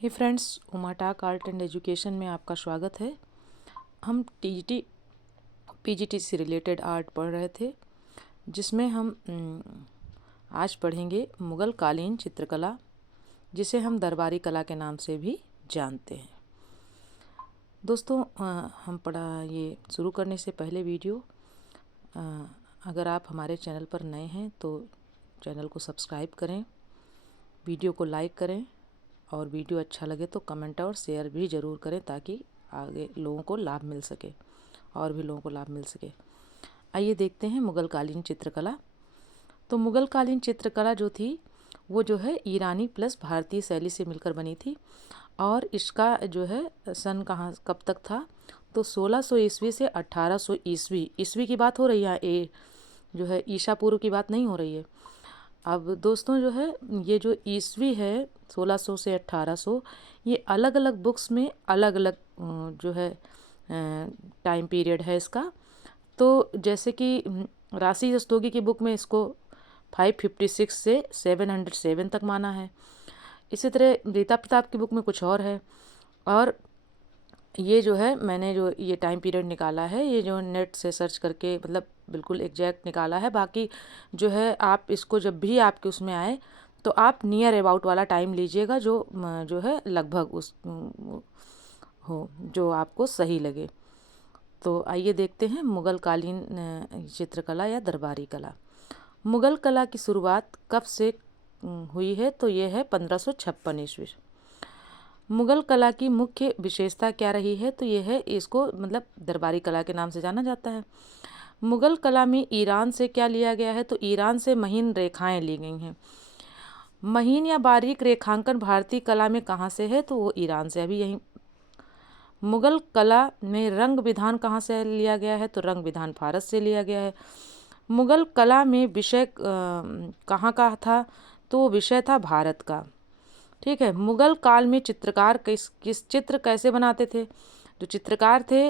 हे friends, उमाटाक art and education में आपका स्वागत है। हम टीजीटी पीजीटी से रिलेटेड आर्ट पढ़ रहे थे, जिसमें हम आज पढ़ेंगे मुग़ल कालीन चित्रकला, जिसे हम दरबारी कला के नाम से भी जानते हैं। दोस्तों, हम ये शुरू करने से पहले वीडियो, अगर आप हमारे चैनल पर नए हैं तो चैनल को सब्सक्राइब करें, वीडियो को लाइक करें और वीडियो अच्छा लगे तो कमेंट और शेयर भी ज़रूर करें, ताकि आगे लोगों को लाभ मिल सके और भी लोगों को लाभ मिल सके। आइए देखते हैं मुग़ल कालीन चित्रकला। तो मुग़ल कालीन चित्रकला जो थी वो जो है ईरानी प्लस भारतीय शैली से मिलकर बनी थी, और इसका जो है सन कब तक था, तो 1600 ईस्वी से 1800 ईस्वी की बात हो रही है। ये जो है ईसा पूर्व की बात नहीं हो रही है। अब दोस्तों जो है ये जो ईस्वी है 1600 से 1800, ये अलग अलग बुक्स में अलग अलग जो है टाइम पीरियड है इसका। तो जैसे कि राशि रस्तोगी की बुक में इसको 556 से 707 तक माना है। इसी तरह रीता प्रताप की बुक में कुछ और है। और ये जो है मैंने जो ये टाइम पीरियड निकाला है, ये जो नेट से सर्च करके मतलब बिल्कुल एग्जैक्ट निकाला है। बाकी जो है आप इसको जब भी आपके उसमें आए तो आप नियर अबाउट वाला टाइम लीजिएगा, जो है लगभग उस हो जो आपको सही लगे। तो आइए देखते हैं मुग़ल कालीन चित्रकला या दरबारी कला। मुग़ल कला की शुरुआत कब से हुई है, तो ये है 1556 ईस्वी। मुग़ल कला की मुख्य विशेषता क्या रही है, तो ये है इसको मतलब दरबारी कला के नाम से जाना जाता है। मुग़ल कला में ईरान से क्या लिया गया है, तो ईरान से महीन रेखाएं ली गई हैं। महीन या बारीक रेखांकन भारतीय कला में कहाँ से है, तो वो ईरान से। अभी यहीं मुग़ल कला में रंग विधान कहाँ से लिया गया है, तो रंग विधान फारस से लिया गया है। मुग़ल कला में विषय कहाँ का था, तो वो विषय था भारत का। ठीक है। मुग़ल काल में चित्रकार किस चित्र कैसे बनाते थे, जो चित्रकार थे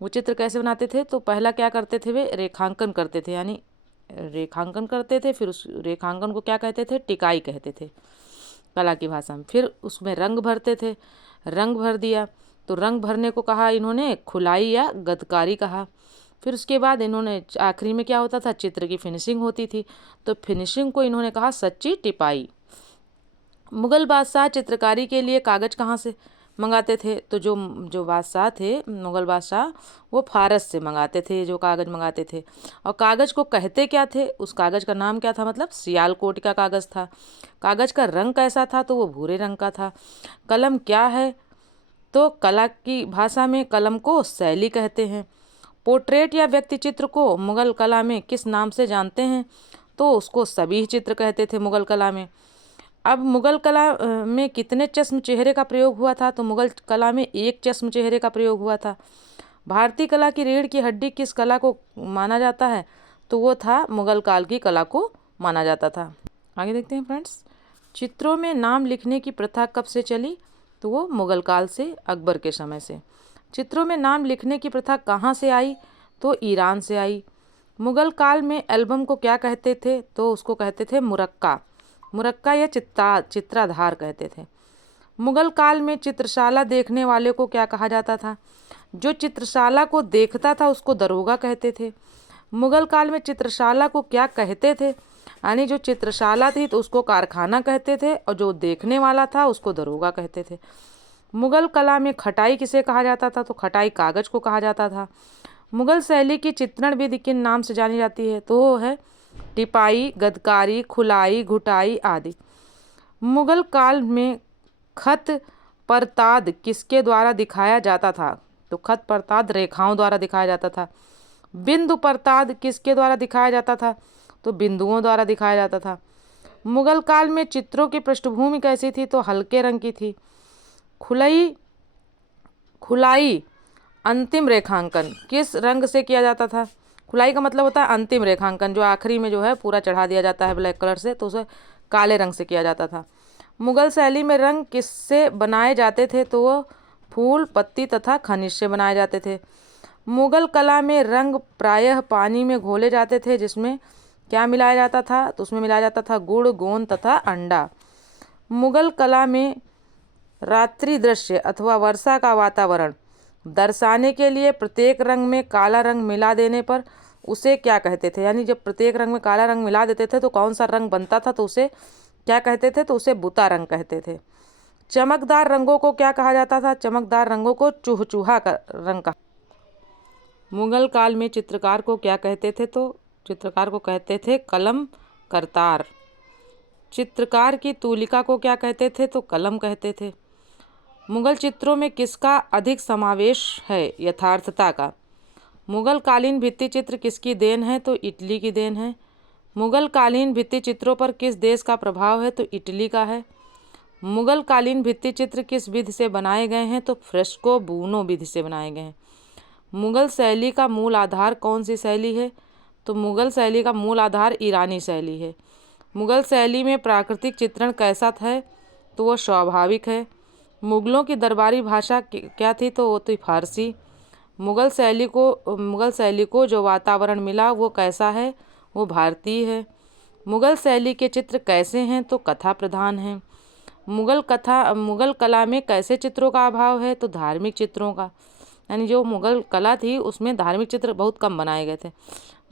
वो चित्र कैसे बनाते थे, तो पहला क्या करते थे, वे रेखांकन करते थे, यानी रेखांकन करते थे। फिर उस रेखांकन को क्या कहते थे, टिकाई कहते थे कला की भाषा में। फिर उसमें रंग भरते थे, रंग भर दिया तो रंग भरने को कहा इन्होंने खुलाई या गदकारी कहा। फिर उसके बाद इन्होंने आखिरी में क्या होता था, चित्र की फिनिशिंग होती थी, तो फिनिशिंग को इन्होंने कहा सच्ची टिपाई। मुग़ल बादशाह चित्रकारी के लिए कागज़ कहाँ से मंगाते थे, तो जो बादशाह थे मुग़ल बादशाह, वो फारस से मंगाते थे जो कागज़ मंगाते थे। और कागज़ को कहते क्या थे, उस कागज़ का नाम क्या था, मतलब सियालकोट का कागज़ था। कागज़ का रंग कैसा था, तो वो भूरे रंग का था। कलम क्या है, तो कला की भाषा में कलम को शैली कहते हैं। पोर्ट्रेट या व्यक्ति चित्र को मुग़ल कला में किस नाम से जानते हैं, तो उसको सभी चित्र कहते थे मुग़ल कला में। अब मुग़ल कला में कितने चश्म चेहरे का प्रयोग हुआ था, तो मुग़ल कला में एक चश्म चेहरे का प्रयोग हुआ था। भारतीय कला की रीढ़ की हड्डी किस कला को माना जाता है, तो वो था मुग़ल काल की कला को माना जाता था। आगे देखते हैं फ्रेंड्स। चित्रों में नाम लिखने की प्रथा कब से चली, तो वो मुग़ल काल से, अकबर के समय से। चित्रों में नाम लिखने की प्रथा कहाँ से आई, तो ईरान से आई। मुग़ल काल में एल्बम को क्या कहते थे, तो उसको कहते थे मुरक्का या चित्राधार कहते थे। मुग़ल काल में चित्रशाला देखने वाले को क्या कहा जाता था, जो चित्रशाला को देखता था उसको दरोगा कहते थे। मुग़ल काल में चित्रशाला को क्या कहते थे, यानी जो चित्रशाला थी तो उसको कारखाना कहते थे, और जो देखने वाला था उसको दरोगा कहते थे। मुग़ल कला में खटाई किसे कहा जाता था, तो खटाई कागज़ को कहा जाता था। मुग़ल शैली की चित्रण विधि किन नाम से जानी जाती है, तो वो है टिपाई, गदकारी, खुलाई, घुटाई आदि। मुग़ल काल में खत परताद किसके द्वारा दिखाया जाता था, तो खत परताद रेखाओं द्वारा दिखाया जाता था। बिंदु परताद किसके द्वारा दिखाया जाता था, तो बिंदुओं द्वारा दिखाया जाता था। मुग़ल काल में चित्रों की पृष्ठभूमि कैसी थी, तो हल्के रंग की थी। खुलाई अंतिम रेखांकन किस रंग से किया जाता था, खुलाई का मतलब होता है अंतिम रेखांकन, जो आखिरी में जो है पूरा चढ़ा दिया जाता है ब्लैक कलर से, तो उसे काले रंग से किया जाता था। मुग़ल शैली में रंग किससे बनाए जाते थे, तो वो फूल, पत्ती तथा खनिज से बनाए जाते थे। मुग़ल कला में रंग प्रायः पानी में घोले जाते थे, जिसमें क्या मिलाया जाता था, तो उसमें मिलाया जाता था गुड़, गोंद तथा अंडा। मुग़ल कला में रात्रि दृश्य अथवा वर्षा का वातावरण दर्शाने के लिए प्रत्येक रंग में काला रंग मिला देने पर उसे क्या कहते थे? यानी जब प्रत्येक रंग में काला रंग मिला देते थे तो कौन सा रंग बनता था, तो उसे क्या कहते थे? तो उसे बुता रंग कहते थे। चमकदार रंगों को क्या कहा जाता था? चमकदार रंगों को चूहचूहा का रंग कहा। मुगल काल में चित्रकार को क्या कहते थे? तो चित्रकार को कहते थे कलम करतार। चित्रकार की तूलिका को क्या कहते थे? तो कलम कहते थे। मुगल चित्रों में किसका अधिक समावेश है? यथार्थता का। मुगल कालीन भित्ति चित्र किसकी देन है? तो इटली की देन है। मुगल कालीन भित्ति चित्रों पर किस देश का प्रभाव है? तो इटली का है। मुगल कालीन भित्ति चित्र किस विधि से बनाए गए हैं? तो फ्रेस्को बूनो विधि से बनाए गए हैं। मुगल शैली का मूल आधार कौन सी शैली है? तो मुगल शैली का मूल आधार ईरानी शैली है। मुगल शैली में प्राकृतिक चित्रण कैसा है? तो वो स्वाभाविक है। मुगलों की दरबारी भाषा क्या थी? तो वो थी फारसी। मुगल शैली को जो वातावरण मिला वो कैसा है? वो भारतीय है। मुगल शैली के चित्र कैसे हैं? तो कथा प्रधान हैं। मुगल कला में कैसे चित्रों का अभाव है? तो धार्मिक चित्रों का। यानी जो मुगल कला थी उसमें धार्मिक चित्र बहुत कम बनाए गए थे।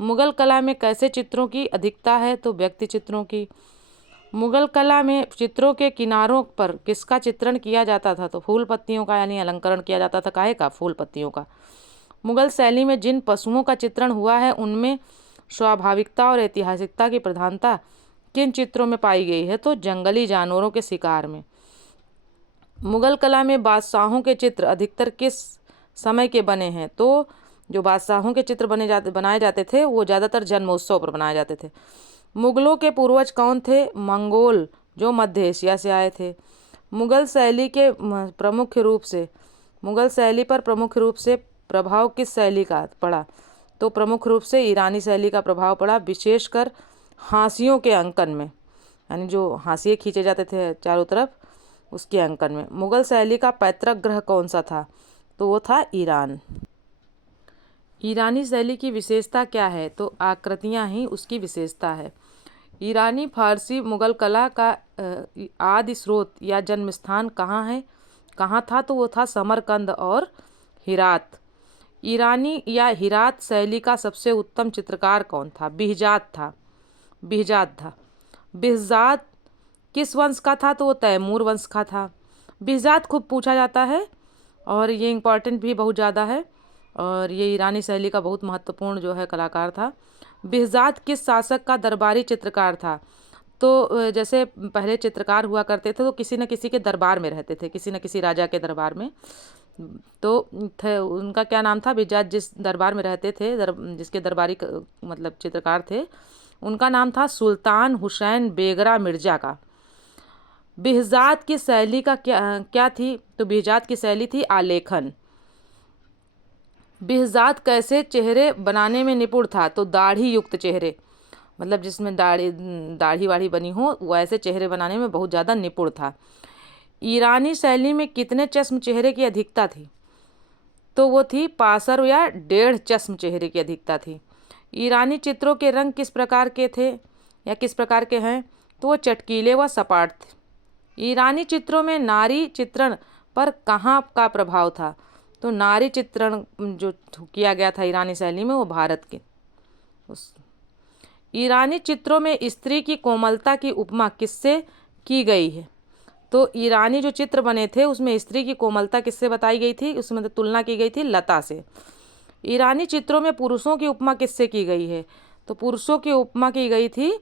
मुगल कला में कैसे चित्रों की अधिकता है? तो व्यक्ति चित्रों की। मुगल कला में चित्रों के किनारों पर किसका चित्रण किया जाता था? तो फूल पत्तियों का, यानी अलंकरण किया जाता था। काहे का? फूल पत्तियों का। मुगल शैली में जिन पशुओं का चित्रण हुआ है उनमें स्वाभाविकता और ऐतिहासिकता की प्रधानता किन चित्रों में पाई गई है? तो जंगली जानवरों के शिकार में। मुगल कला में बादशाहों के चित्र अधिकतर किस समय के बने हैं? तो जो बादशाहों के चित्र बनाए जाते थे वो ज़्यादातर जन्मोत्सव पर बनाए जाते थे। मुगलों के पूर्वज कौन थे? मंगोल, जो मध्य एशिया से आए थे। मुगल शैली पर प्रमुख रूप से प्रभाव किस शैली का पड़ा? तो प्रमुख रूप से ईरानी शैली का प्रभाव पड़ा, विशेषकर हांसियों के अंकन में, यानी जो हांसिए खींचे जाते थे चारों तरफ, उसके अंकन में। मुगल शैली का पैतृक ग्रह कौन सा था? तो वो था ईरान। ईरानी शैली की विशेषता क्या है? तो आकृतियाँ ही उसकी विशेषता है। ईरानी फारसी मुगल कला का आदि स्रोत या जन्म स्थान कहाँ था? तो वो था समरकंद और हिरात। ईरानी या हिरात शैली का सबसे उत्तम चित्रकार कौन था? बिहजात था। बिहजात किस वंश का था? तो वो तैमूर वंश का था। बिहजात खूब पूछा जाता है और ये इम्पॉर्टेंट भी बहुत ज़्यादा है, और ये ईरानी शैली का बहुत महत्वपूर्ण जो है कलाकार था। बिहजात किस शासक का दरबारी चित्रकार था? तो जैसे पहले चित्रकार हुआ करते थे तो किसी न किसी के दरबार में रहते थे, किसी न किसी राजा के दरबार में। तो उनका क्या नाम था? बिहजात जिस दरबार में रहते थे, जिसके दरबारी मतलब चित्रकार थे, उनका नाम था सुल्तान हुसैन बेगरा मिर्जा का। बिहजात की शैली का क्या थी? तो बिहजात की शैली थी आलेखन। बिहजात कैसे चेहरे बनाने में निपुण था? तो दाढ़ी युक्त चेहरे, मतलब जिसमें दाढ़ी वाढ़ी बनी हो, वो ऐसे चेहरे बनाने में बहुत ज़्यादा निपुण था। ईरानी शैली में कितने चश्म चेहरे की अधिकता थी? तो वो थी 65 या 1.5 चश्म चेहरे की अधिकता थी। ईरानी चित्रों के रंग किस प्रकार के थे या किस प्रकार के हैं? तो वो चटकीले व सपाट थे। ईरानी चित्रों में नारी चित्रण पर कहाँ का प्रभाव था? तो नारी चित्रण जो किया गया था ईरानी शैली में वो भारत के। ईरानी चित्रों में स्त्री की कोमलता की उपमा किससे की गई है? तो ईरानी जो चित्र बने थे उसमें स्त्री की कोमलता किससे बताई गई थी? उसमें तुलना की गई थी लता से। ईरानी चित्रों में पुरुषों की उपमा किससे की गई है? तो पुरुषों की उपमा की गई थी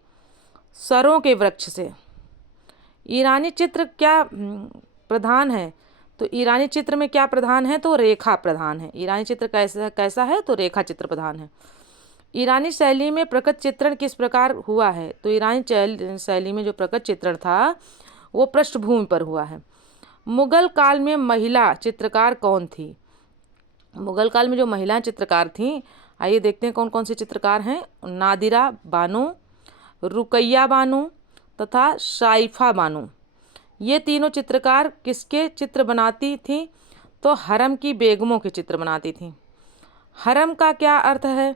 सरों के वृक्ष से। ईरानी चित्र क्या प्रधान है? तो ईरानी चित्र में क्या प्रधान है? तो रेखा प्रधान है। ईरानी चित्र कैसा है? तो रेखा चित्र प्रधान है। ईरानी शैली में प्रकट चित्रण किस प्रकार हुआ है? तो ईरानी शैली में जो प्रकट चित्रण था वो पृष्ठभूमि पर हुआ है। मुगल काल में महिला चित्रकार कौन थी? मुगल काल में जो महिला चित्रकार थीं, आइए देखते हैं कौन कौन से चित्रकार हैं। नादिरा बानो, रुकैया बानो तथा शाइफा बानो। ये तीनों चित्रकार किसके चित्र बनाती थीं? तो हरम की बेगमों के चित्र बनाती थीं। हरम का क्या अर्थ है?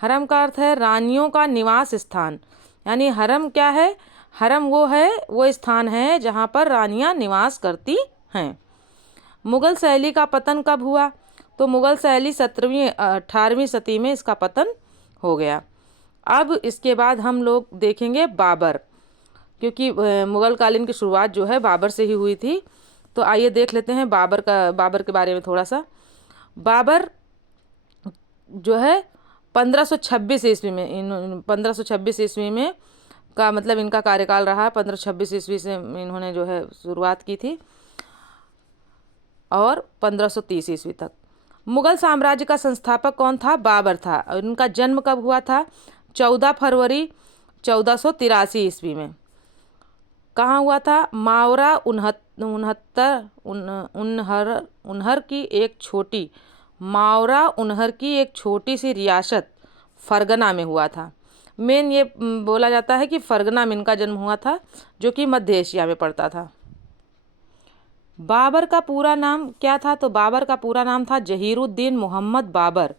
हरम का अर्थ है रानियों का निवास स्थान। यानी हरम क्या है? हरम वो स्थान है जहाँ पर रानियाँ निवास करती हैं। मुग़ल शैली का पतन कब हुआ? तो मुग़ल शैली 18वीं सदी में इसका पतन हो गया। अब इसके बाद हम लोग देखेंगे बाबर, क्योंकि मुग़ल कालीन की शुरुआत जो है बाबर से ही हुई थी। तो आइए देख लेते हैं बाबर के बारे में थोड़ा सा। बाबर जो है 1526 ईस्वी में 1526 ईस्वी में का मतलब इनका कार्यकाल रहा। 1526 ईस्वी से इन्होंने जो है शुरुआत की थी और 1530 ईस्वी तक। मुग़ल साम्राज्य का संस्थापक कौन था? बाबर था। और इनका जन्म कब हुआ था? 14 फरवरी 1483 ईस्वी में। कहाँ हुआ था? मावरा उनहर की एक छोटी सी रियासत फरगना में हुआ था। मेन ये बोला जाता है कि फरगना में इनका जन्म हुआ था, जो कि मध्य एशिया में पड़ता था। बाबर का पूरा नाम क्या था? तो बाबर का पूरा नाम था जहीरुद्दीन मोहम्मद बाबर।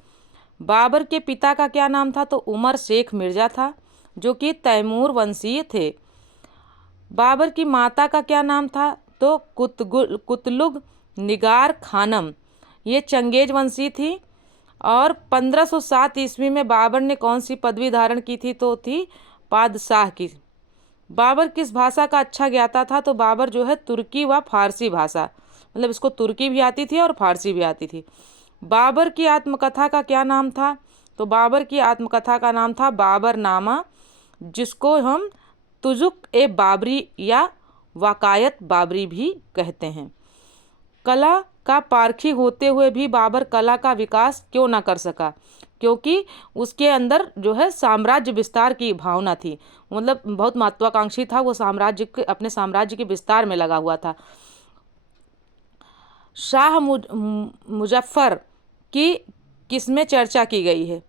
बाबर के पिता का क्या नाम था? तो उमर शेख मिर्ज़ा था, जो कि तैमूर वंशीय थे। बाबर की माता का क्या नाम था? तो कुतलुग निगार खानम, ये चंगेज वंशी थी। और 1507 ईस्वी में बाबर ने कौन सी पदवी धारण की थी? तो थी पादशाह की। बाबर किस भाषा का अच्छा ज्ञाता था? तो बाबर जो है तुर्की व फारसी भाषा, मतलब इसको तुर्की भी आती थी और फारसी भी आती थी। बाबर की आत्मकथा का क्या नाम था? तो बाबर की आत्मकथा का नाम था बाबर नामा, जिसको हम तुजुक ए बाबरी या वाकायत बाबरी भी कहते हैं। कला का पारखी होते हुए भी बाबर कला का विकास क्यों ना कर सका? क्योंकि उसके अंदर जो है साम्राज्य विस्तार की भावना थी, मतलब बहुत महत्वाकांक्षी था वो, अपने साम्राज्य के विस्तार में लगा हुआ था। शाह मुजफ्फर की किसमें चर्चा की गई है?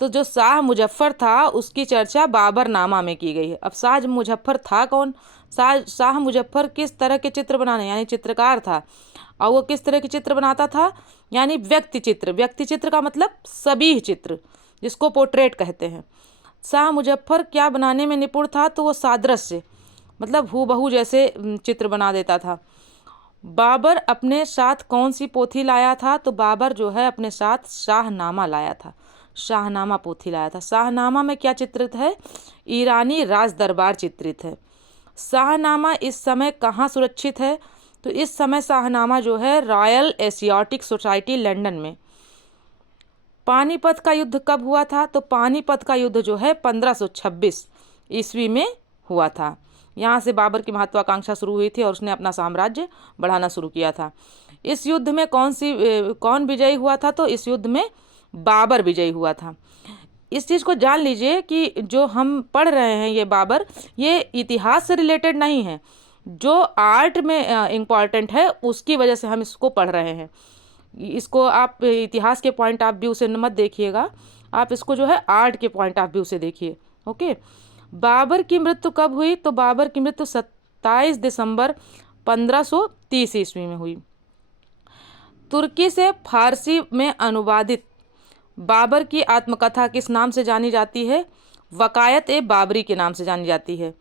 तो जो शाह मुजफ्फर था उसकी चर्चा बाबरनामा में की गई है। अब शाह मुजफ्फर था कौन? शाह मुजफ्फर किस तरह के चित्र बनाने, यानी चित्रकार था। और वो किस तरह के चित्र बनाता था? यानी व्यक्ति चित्र का मतलब सभी चित्र, जिसको पोर्ट्रेट कहते हैं। शाह मुजफ्फर क्या बनाने में निपुण था? तो वो सादृश्य, मतलब हूबहू जैसे चित्र बना देता था। बाबर अपने साथ कौन सी पोथी लाया था? तो बाबर जो है अपने साथ शाहनामा लाया था, शाहनामा पोथी लाया था। शाहनामा में क्या चित्रित है? ईरानी राज दरबार चित्रित है। शाहनामा इस समय कहाँ सुरक्षित है? तो इस समय शाहनामा जो है रॉयल एशियाटिक सोसाइटी लंदन में। पानीपत का युद्ध कब हुआ था? तो पानीपत का युद्ध जो है 1526 ईस्वी में हुआ था। यहाँ से बाबर की महत्वाकांक्षा शुरू हुई थी और उसने अपना साम्राज्य बढ़ाना शुरू किया था। इस युद्ध में कौन विजयी हुआ था? तो इस युद्ध में बाबर विजयी हुआ था। इस चीज़ को जान लीजिए कि जो हम पढ़ रहे हैं ये बाबर, ये इतिहास से रिलेटेड नहीं है, जो आर्ट में इम्पॉर्टेंट है उसकी वजह से हम इसको पढ़ रहे हैं। इसको आप इतिहास के पॉइंट ऑफ व्यू से मत देखिएगा, आप इसको जो है आर्ट के पॉइंट ऑफ व्यू से देखिए। ओके। बाबर की मृत्यु कब हुई? तो बाबर की मृत्यु 27 दिसंबर 1530 ईस्वी में हुई। तुर्की से फारसी में अनुवादित बाबर की आत्मकथा किस नाम से जानी जाती है? वकायत ए बाबरी के नाम से जानी जाती है।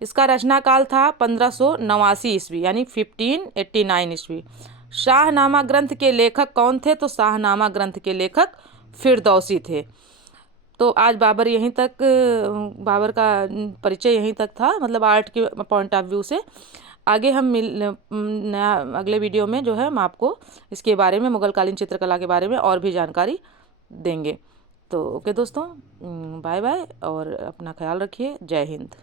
इसका रचनाकाल था 1589 ईस्वी, यानी 1589 ईस्वी। शाहनामा ग्रंथ के लेखक कौन थे? तो शाहनामा ग्रंथ के लेखक फिरदौसी थे। तो आज बाबर का परिचय यहीं तक था, मतलब आर्ट के पॉइंट ऑफ व्यू से। आगे हम अगले वीडियो में जो है हम आपको इसके बारे में, मुग़लकालीन चित्रकला के बारे में और भी जानकारी देंगे। तो ओके दोस्तों, बाय बाय और अपना ख्याल रखिए। जय हिंद।